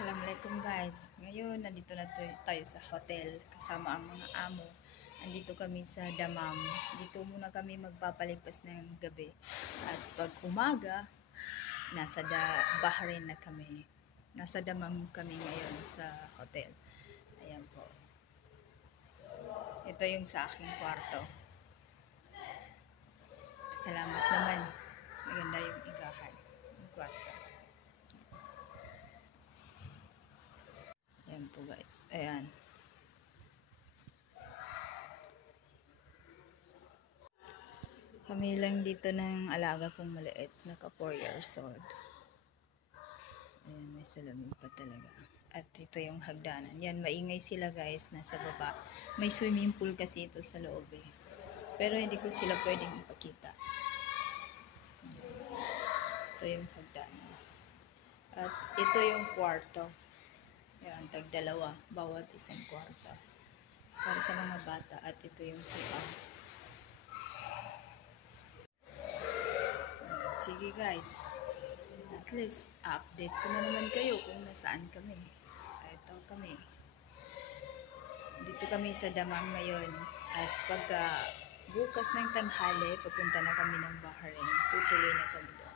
Assalamualaikum guys. Ngayon, nandito na tayo sa hotel kasama ang mga amo. Nandito kami sa Dammam. Dito muna kami magpapalipas ng gabi. At pag umaga, nasa Bahrain na kami. Nasa Dammam kami ngayon sa hotel. Ayan po. Ito yung sa aking kwarto. Salamat naman. Maganda yung igahan. Yung kwarto. Ayan po guys. Ayan. Kami lang dito ng alaga kong maliit. Naka 4 years old. Ayan, may salamin pa talaga. At ito yung hagdanan. Yan, maingay sila guys. Nasa baba. May swimming pool kasi ito sa loob eh. Pero hindi ko sila pwedeng ipakita. Ito yung hagdanan. At ito yung kwarto. Yan, tag-dalawa. Bawat isang kwarto. Para sa mga bata. At ito yung sipa. Sige guys. At least, update ko na naman kayo kung nasaan kami. Ito kami. Dito kami sa Dammam ngayon. At pagka bukas ng tanghali, papunta na kami ng Bahrain. Tutuloy na kami doon.